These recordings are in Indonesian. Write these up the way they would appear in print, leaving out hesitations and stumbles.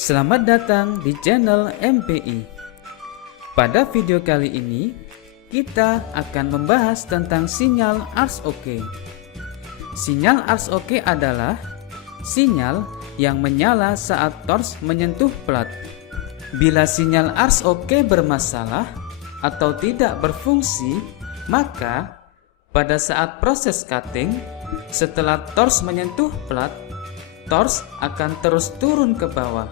Selamat datang di channel MPI. Pada video kali ini, kita akan membahas tentang sinyal RSOK. Sinyal RSOK adalah sinyal yang menyala saat tors menyentuh plat. Bila sinyal RSOK bermasalah atau tidak berfungsi, maka pada saat proses cutting, setelah tors menyentuh plat, tors akan terus turun ke bawah.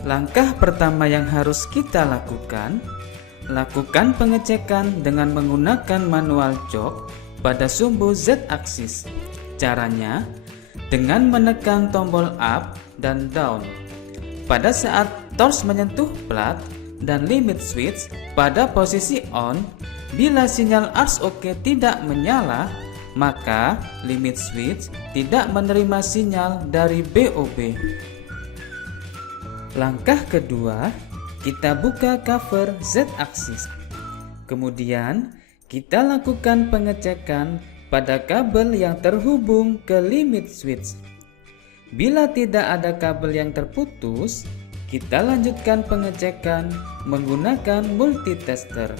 Langkah pertama yang harus kita lakukan pengecekan dengan menggunakan manual jok pada sumbu Z-aksis. Caranya dengan menekan tombol up dan down. Pada saat tors menyentuh plat dan limit switch pada posisi on, bila sinyal RSOK tidak menyala, maka limit switch tidak menerima sinyal dari BOB. Langkah kedua, kita buka cover Z-aksis. Kemudian, kita lakukan pengecekan pada kabel yang terhubung ke limit switch. Bila tidak ada kabel yang terputus, kita lanjutkan pengecekan menggunakan multitester.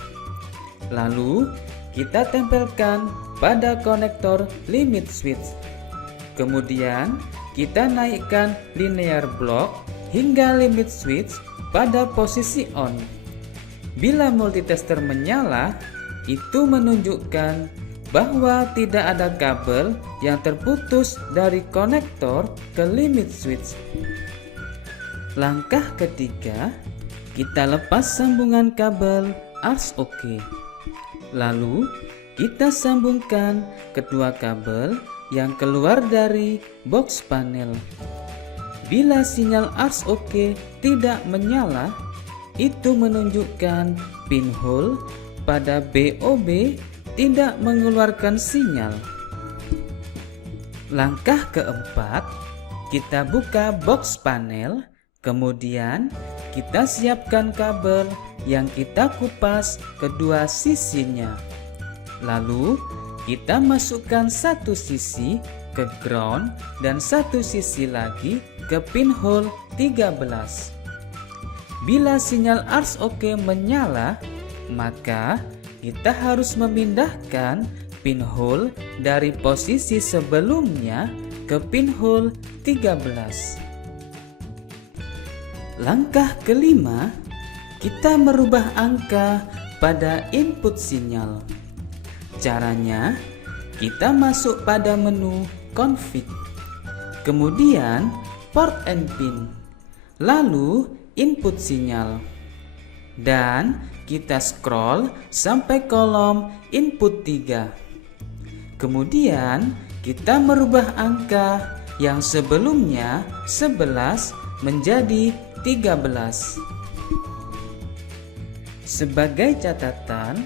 Lalu, kita tempelkan pada konektor limit switch. Kemudian, kita naikkan linear block hingga limit switch pada posisi on. Bila multitester menyala, itu menunjukkan bahwa tidak ada kabel yang terputus dari konektor ke limit switch. Langkah ketiga, kita lepas sambungan kabel RSOK. Lalu, kita sambungkan kedua kabel yang keluar dari box panel. Bila sinyal RSOK tidak menyala, itu menunjukkan pinhole pada BOB tidak mengeluarkan sinyal. Langkah keempat, kita buka box panel, kemudian kita siapkan kabel yang kita kupas kedua sisinya. Lalu kita masukkan satu sisi ke ground dan satu sisi lagi ke pinhole 13. Bila sinyal RSOK menyala, maka kita harus memindahkan pinhole dari posisi sebelumnya ke pinhole 13. Langkah kelima, kita merubah angka pada input sinyal. Caranya, kita masuk pada menu config, kemudian port and pin, lalu input sinyal, dan kita scroll sampai kolom input 3. Kemudian kita merubah angka yang sebelumnya 11 menjadi 13. Sebagai catatan,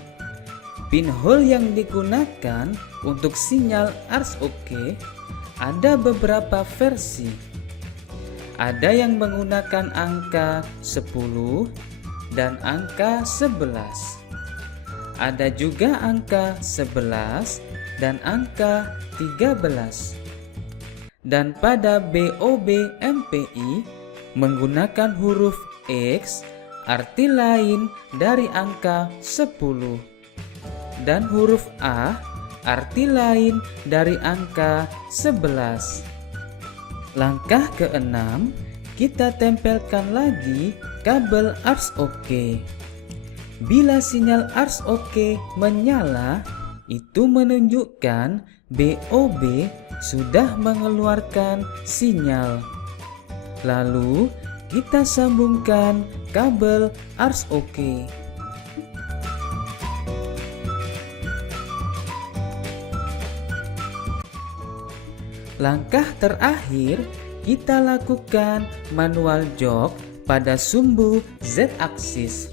pinhole yang digunakan untuk sinyal RSOK ada beberapa versi. Ada yang menggunakan angka 10 dan angka 11. Ada juga angka 11 dan angka 13. Dan pada BOB MPI menggunakan huruf X arti lain dari angka 10 dan huruf A arti lain dari angka 11. Langkah keenam, kita tempelkan lagi kabel RSOK. Bila sinyal RSOK menyala, itu menunjukkan BOB sudah mengeluarkan sinyal. Lalu, kita sambungkan kabel RSOK. Langkah terakhir, kita lakukan manual jok pada sumbu Z-aksis.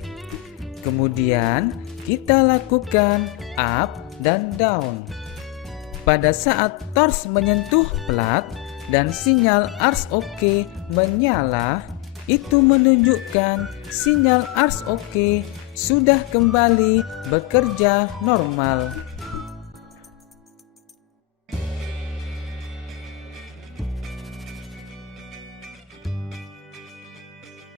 Kemudian, kita lakukan up dan down. Pada saat tors menyentuh plat dan sinyal RSOK menyala, itu menunjukkan sinyal RSOK sudah kembali bekerja normal.